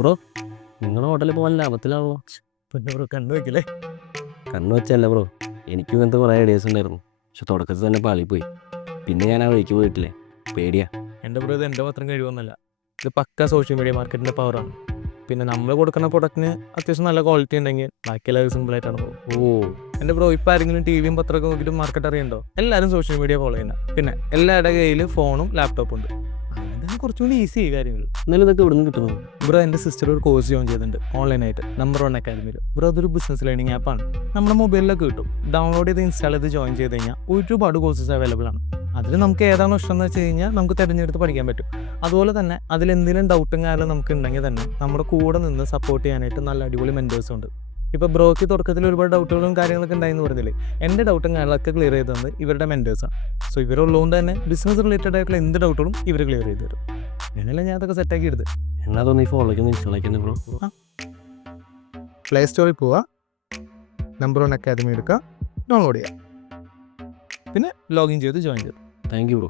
Bro നിങ്ങളുടെ ഹോട്ടലിൽ പോകാൻ ലാഭത്തിലാണല്ലോ. പിന്നെ ബ്രോ കണ്ണു വെക്കല്ലേ. കണ്ണു വെച്ചല്ല ബ്രോ, എനിക്കും ഇങ്ങനത്തെ കുറേ ഐഡിയാസ് ഉണ്ടായിരുന്നു. പക്ഷെ തുടക്കത്തിൽ തന്നെ പാളിപ്പോയി. പിന്നെ ഞാൻ ആ വഴിക്ക് പോയിട്ടില്ലേ, പേടിയാ. എൻ്റെ ബ്രോ ഇത് എൻ്റെ മാത്രം കഴിവൊന്നുമല്ല, ഇത് പക്ക സോഷ്യൽ മീഡിയ മാർക്കറ്റിൻ്റെ പവറാണ്. പിന്നെ നമ്മൾ കൊടുക്കുന്ന പ്രൊഡക്റ്റിന് അത്യാവശ്യം നല്ല ക്വാളിറ്റി ഉണ്ടെങ്കിൽ ബാക്കി എല്ലാവരും സിമ്പിളായിട്ടാണ് പോകും. എൻ്റെ ബ്രോ ഇപ്പോൾ ആരെങ്കിലും ടിവിയും പത്രമൊക്കെ നോക്കിയിട്ട് മാർക്കറ്റ് അറിയണ്ടോ? എല്ലാവരും സോഷ്യൽ മീഡിയ ഫോളോ ചെയ്യുന്ന. പിന്നെ എല്ലാവരുടെ കയ്യിൽ ഫോണും ലാപ്ടോപ്പും ഉണ്ട്. അങ്ങനെ കുറച്ചുകൂടി ഈസി ആയി കാര്യങ്ങൾ. എന്നാലും ഇതൊക്കെ ഇവിടെ നിന്ന് കിട്ടുന്നു. ബ്രോ എൻ്റെ സിസ്റ്റർ ഒരു കോഴ്സ് ജോയിൻ ചെയ്തിട്ടുണ്ട് ഓൺലൈനായിട്ട്, നമ്പർ 1 അക്കാദമിയിൽ. ബ്രോ അതൊരു ബിസിനസ് ലേണിംഗ് ആപ്പാണ്. നമ്മുടെ മൊബൈലിലൊക്കെ കിട്ടും. ഡൗൺലോഡ് ചെയ്ത് ഇൻസ്റ്റാൾ ചെയ്ത് ജോയിൻ ചെയ്ത് കഴിഞ്ഞാൽ ഒരുപാട് കോഴ്സസ് അവൈലബിൾ ആണ്. അതിൽ നമുക്ക് ഏതാണോ ഇഷ്ടം എന്ന് വെച്ച് കഴിഞ്ഞാൽ നമുക്ക് തിരഞ്ഞെടുത്ത് പഠിക്കാൻ പറ്റും. അതുപോലെ തന്നെ അതിലെന്തെങ്കിലും ഡൗട്ടും കാര്യം നമുക്ക് ഉണ്ടെങ്കിൽ തന്നെ നമ്മുടെ കൂടെ നിന്ന് സപ്പോർട്ട് ചെയ്യാനായിട്ട് നല്ല അടിപൊളി മെൻറ്റേഴ്സും ഉണ്ട്. ഇപ്പോൾ ബ്രോയ്ക്ക് തുടക്കത്തിൽ ഒരുപാട് ഡൗട്ടുകളും കാര്യങ്ങളൊക്കെ ഉണ്ടായെന്ന് പറഞ്ഞില്ലേ, എൻ്റെ ഡൗട്ടും കാര്യങ്ങളൊക്കെ ക്ലിയർ ചെയ്ത് തന്നത് ഇവരുടെ മെൻറ്റേഴ്സാണ്. സോ ഇവരുള്ളതുകൊണ്ട് തന്നെ ബിസിനസ് റിലേറ്റഡ് ആയിട്ടുള്ള എന്ത് ഡൗട്ടുകളും ഇവർ ക്ലിയർ ചെയ്ത് തരും. അങ്ങനെയല്ല ഞാൻ അതൊക്കെ സെറ്റാക്കി എടുത്ത്. എന്നാ തോന്നി ഫോളോയ്ക്കൊന്ന് ഇൻസ്റ്റാൾ ആക്കിയാണ് ബ്രോ. പ്ലേ സ്റ്റോറിൽ പോവുക, നമ്പർ 1 അക്കാദമി എടുക്കുക, ഡൗൺലോഡ് ചെയ്യുക, പിന്നെ ലോഗിൻ ചെയ്ത് ജോയിൻ ചെയ്തു. Thank you bro.